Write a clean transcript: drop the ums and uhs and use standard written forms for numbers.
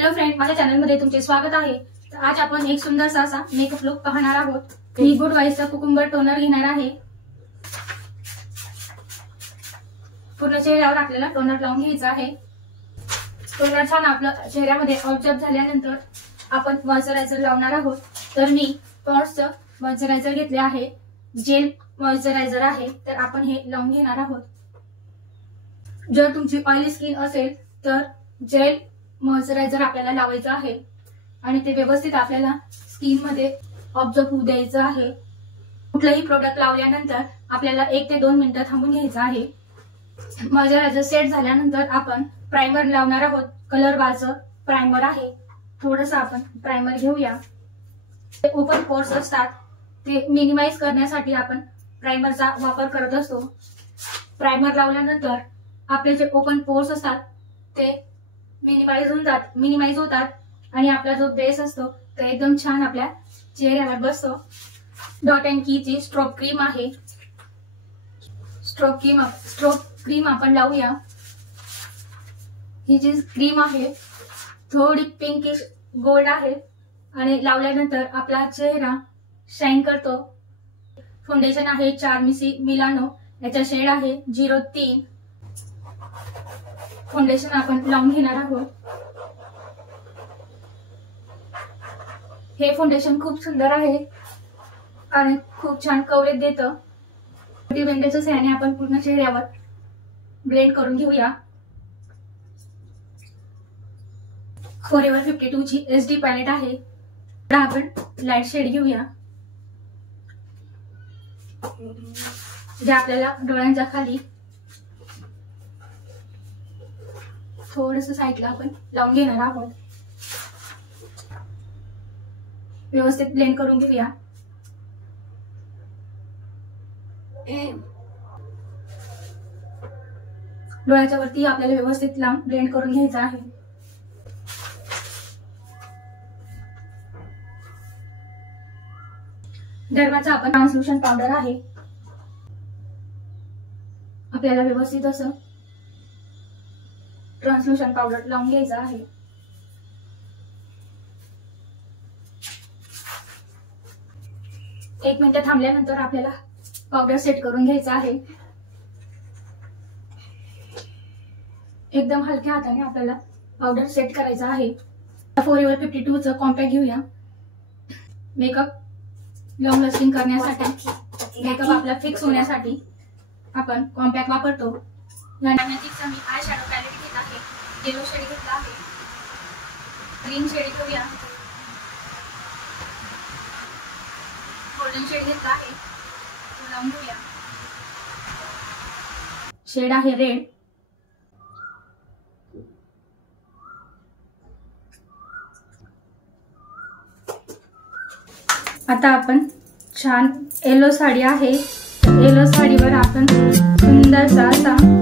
Hello friend, माझ्या चॅनलमध्ये तुमचे स्वागत आहे। तर आज आपण एक सुंदरसा असा मेकअप लुक पाहणार आहोत। मी गुड वाईसचा कुकुंबर टोनर घेणार आहे। पूर्ण चेहऱ्यावर आपल्याला टोनर लावून घ्यायचा आहे। टोनर छान आपल्या चेहऱ्यामध्ये ऑब्झर्व झाल्यानंतर आपण मॉइश्चरायझर लावणार आहोत। तर मी पॉन्ड्सचं मॉइश्चरायझर घेतले आहे, जेल मॉइश्चरायझर आहे। तर आपण हे लावून घेणार आहोत। जर तुमची ऑइली स्किन असेल तर जेल मॉइश्चरायझर आपल्याला लावायचं आहे आणि ते व्यवस्थित आपल्याला स्किन मध्ये ऑब्झर्व होऊ द्यायचं आहे। कुठलंही प्रोडक्ट लावल्यानंतर आपल्याला 1 ते 2 मिनिटं थांबून घ्यायचं आहे। मॉइश्चरायझर सेट झाल्यानंतर आपण प्राइमर लावणार आहोत। कलर बारचं प्राइमर आहे। थोडंसं आपण प्राइमर घेऊया। ते ओपन पोर्स असतात ते मिनिमाइज करण्यासाठी आपण प्राइमरचा वापर करत असतो। प्राइमर लावल्यानंतर आपले जे ओपन पोर्स असतात ते मिनिमाइज होतात आणि आपला जो बेस असतो तो एकदम छान आपल्या चेहऱ्यावर बसतो। डॉट अँड कीची स्ट्रोब क्रीम आहे। स्ट्रोब क्रीम आपण लावूया। ही जी क्रीम आहे थोडी पिंकिश गोल्ड आहे आणि लावल्यानंतर आपला चेहरा शाईन करतो। फाउंडेशन आहे चार्मिसी मिलानो, याचा शेड आहे 03। फाउंडेशन आपण लावून घेणार आहोत। हे फाउंडेशन खूप सुंदर आहे आणि खूप छान कव्हरेज देतं। ब्युटी ब्लेंडरच्या सहाय्याने आपण पूर्ण चेहऱ्यावर ब्लेंड करून घेऊया। फॉरएव्हर 52 ची SD पॅलेट आहे। आता आपण लाईट शेड घेऊया जे आपल्याला डोळ्यांच्या खाली थोडंसं साईडला आपण लावून घेणार आहोत। व्यवस्थित ब्लेंड करून घेऊया। डोळ्याच्या वरती आपल्याला व्यवस्थित लावून ब्लेंड करून घ्यायचं आहे। डर्माचा आपण ट्रान्सल्युशन पावडर आहे। आपल्याला व्यवस्थित असं ट्रान्सल्युशन पावडर लावून घ्यायचं आहे। एक मिनिट थांबल्यानंतर आपल्याला पावडर सेट करून घ्यायचं आहे। एकदम हलक्या हाताने आपल्याला पावडर सेट करायचं आहे। फॉरएव्हर 52 चं कॉम्पॅक्ट घेऊया। मेकअप लॉंग लास्टिंग करण्यासाठी, मेकअप आपला फिक्स होण्यासाठी आपण कॉम्पॅक्ट वापरतो। मॅजिकचा मी आय शॅडो पॅलेट घेत आहे। येलो शेड घेतला आहे, ग्रीन शेड घेऊया, गोल्डन शेड घेतला आहे, तो लावून घेऊया। शेड आहे रेड। आता आपण छान येलो साडी आहे, येलो साडीवर आपण सुंदरसा असा